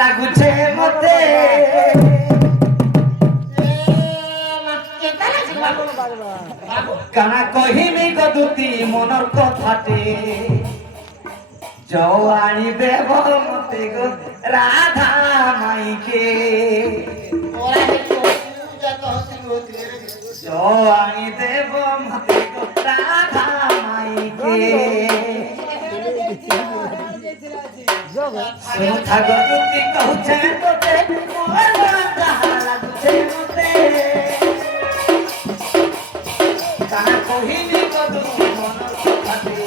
ଲାଗୁଛେ ମତେ কানা কহিমি গদুতি মনর কথাতে যাও আনিবে মতে গো রাধা মাইকে যাও আনি দেব মতে গো রাধা মাইকে সুথা গদুতি কহুছে তোতে মোর রাধা লাগুছে মতে কানা কহিমি গদুতি মনর কথাতে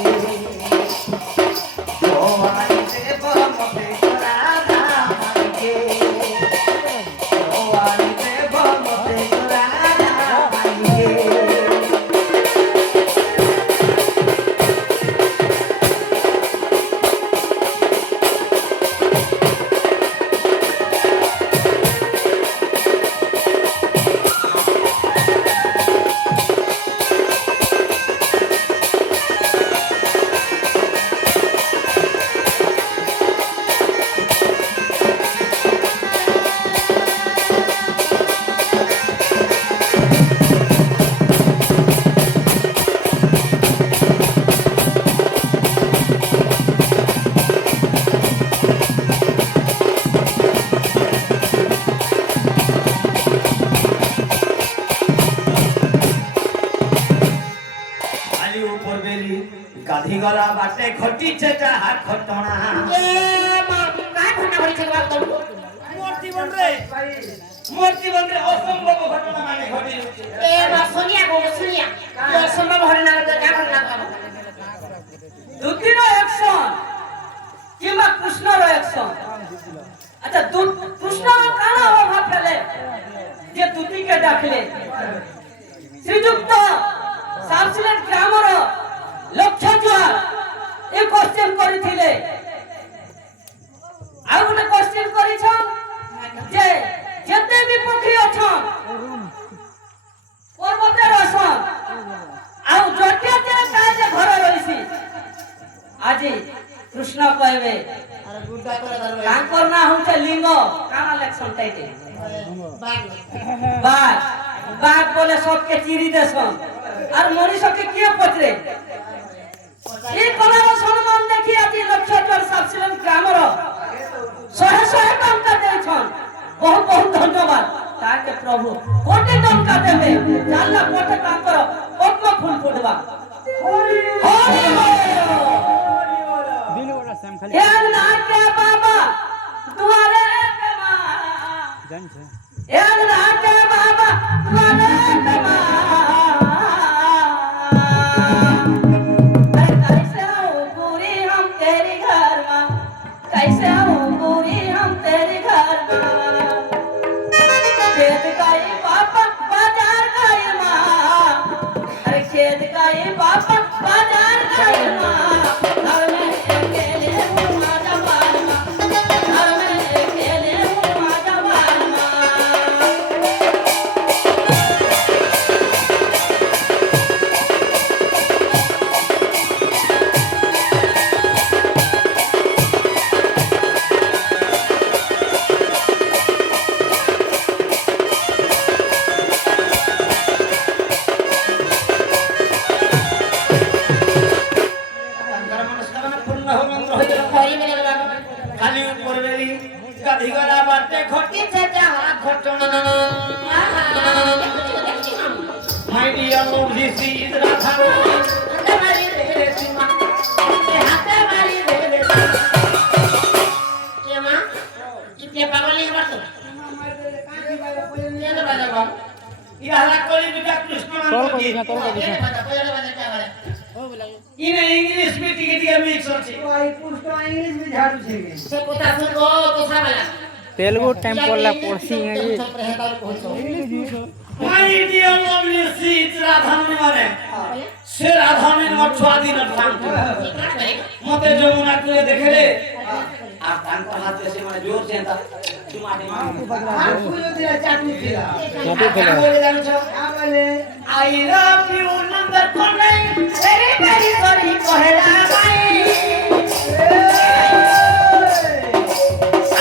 গাধি গলা বাটে ঘটিছে যাহা ঘটনা মূর্তি বন্ধে অসম্ভব ঘটনা মানে ঘটি দুটির অ্যাকশন কিংবা কৃষ্ণর অ্যাকশন আচ্ছা কৃষ্ণর কানা অভাব ফেলে যে দুটিকে ডাকলে শ্রীযুক্ত সাবসিলেট গ্রামর লক্ষ্য জোয়ার এ কোশ্চেন করিଥିଲେ আর গোটে কোশ্চেন করিছ যে যেতে বি পক্ষী অছন পর্বতের অসন আর জটিয়া যে কাজে ঘর রইছি আজি কৃষ্ণ কইবে তাঙ্কর না হচ্ছে লিঙ্গ কানা লেকশন টাইটে বাঘ বাঘ বলে সবকে চিরি দেশন আর মনীষকে কি পচরে এই কলার সম্মান দেখি আজ লক্ষ্যচর সাবসিলেন গ্রামর শহে শহে টঙ্কা দেইছন বহু বহু ধন্যবাদ তাকে প্রভু কোটি টঙ্কা দেবে জানলা কোটে তাঙ্কর পদ্ম ফুল ফুটবা হরি দিনু ওরা সেম খালি এ না কে বাবা দুয়ারে কে মা জানছে এ না কে বাবা দুয়ারে কে মা My dear Lord, this is Radha. In English में टिकटिया मिक्स होती है। कुछ तो इंग्लिश में झाड़ू चाहिए। सब पता सुन को तो सामला। तेलुगु टेम्पल ला पढ़सी है ये। My dear lovely seeds Radhani मारे। से राधानी मछुआदी न थांकते। मते जमुना तुले देखे ले। आप थांक हाथ से मारे जोर से था। तुम्हारे माँ को जो दिया चाटू दिया। चाटू दिया। बोले जानो छो। बोले I love you number 4 very very sorry कहला भाई।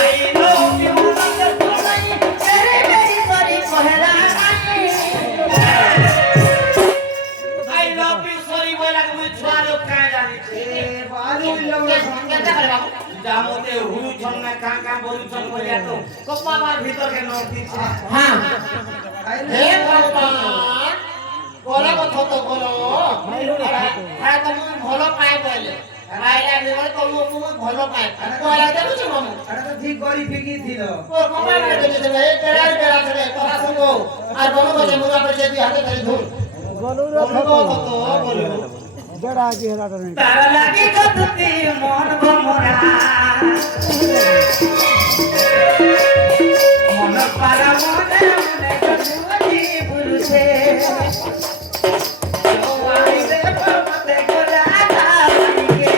I know গ্রামতে হুড়ু ছন্না কাঁকা বলু ছন বলিয়া তো কপাবার ভিতরে নোট দিছে হ্যাঁ হে ভগবান বড় কথা তো বলো হ্যাঁ তুমি ভালো পাই বলে আইলা দেবো তোমাকে ভালো পাই বলা দেবো তো মামু এটা তো ঠিক করি ফিকি ছিল ও কমাই না দিতে দেবে এই পেড়ার পেড়া ধরে কথা শুনো আর বড় কথা মুরা পড়ে দিয়ে হাতে ধরে ধুল বলো তো বলো তার লাগি কতটি মন ভমরা মন পারা মনে মনে কতটি বুলছে জোয়ারি দেব মতে গোলা ধারিকে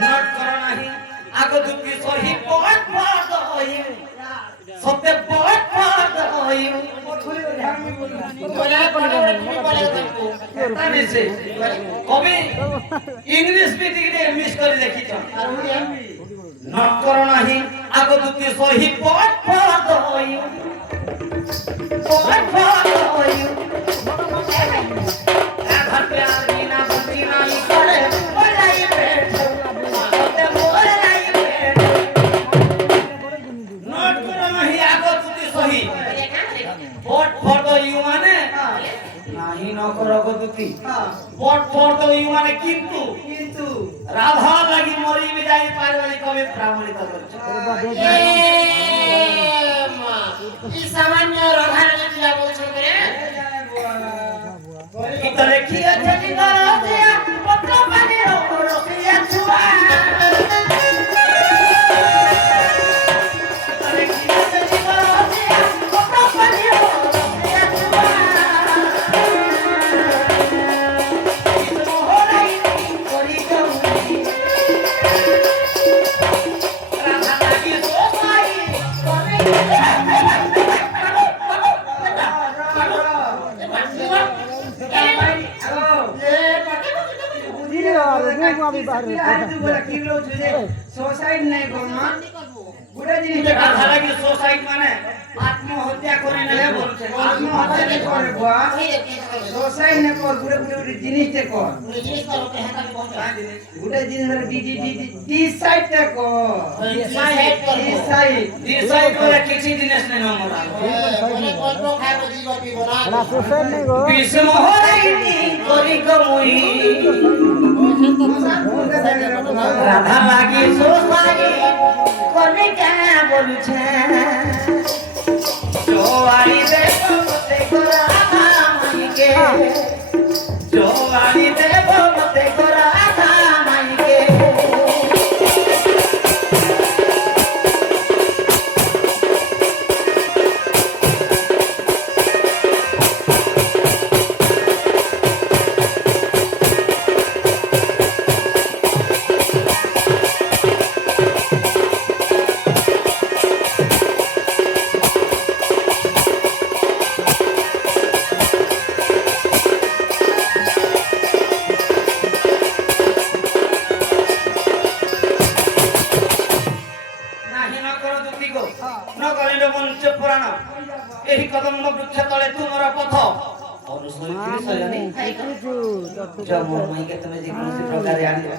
নোট করো নাহি আগো দুটি সহি পট পট হই সতে পট পট হই বলা বলা তুমি বলা দেখো তানিছে কবি ইংলিশ মিটিংরে মিস করে দেখিছ আর উনি নোট করো নাহি আগো দুটি সহি পট পট হই পট পট হই আধার প্যার বিনা বন্দি নাই করে বলাই পেট সতে বলাই পেট নোট করো নাহি আগো দুটি সহি পট পট ইউ মানে নাহি নকর গদুতি পট পট ইউ মানে কিন্তু কিন্তু রাধা লাগি মরি যাই পারবানি কবে প্রামাণিত করছে মা কি সামান্য রাধারানী দিয়া বলছো রে গীত লেখিয়াছে নিদরসিয়া পত্র পানি রসিয়া ছুয়া গীত লেখিয়াছে নিদরসিয়া পত্র পানি রসিয়া ছুয়া গীত মোহরাই করি কৌরি রাধা লাগি সোসাই করে সোসাইড নাই করমা গোটা জিনিস রাধা লাগি সোসাইটি মানে আত্মহত্যা করে নেলে বলছে আত্মহত্যা নে করে বুয়া সোসাইড নে কর গোটা গোটা জিনিস তে কর জিনিস করো কে হাতে পৌঁছা গোটা জিনিস D D D D side তে কর ডি সাইড ডিসাইড করে কিছু জিনিস নেই আমরা মানে গল্প খাইবো জীব পিবো না বিষ্ণু হরাইনি করি গমুই রাধা লাগি সোসাই কোনে কে বলছে জোয়ারি দেব মতে গোরা মাইকে জোয়ারি দেব মতে গোরা মাইকে ଏହି କଦମ୍ବ ବୃକ୍ଷ ତଳେ ତୁମର ପଥ ଅନୁସରି ଜମା ମାଇକେ ତମେ ଯେକୌଣସି ପ୍ରକାରେ ଆଣିବ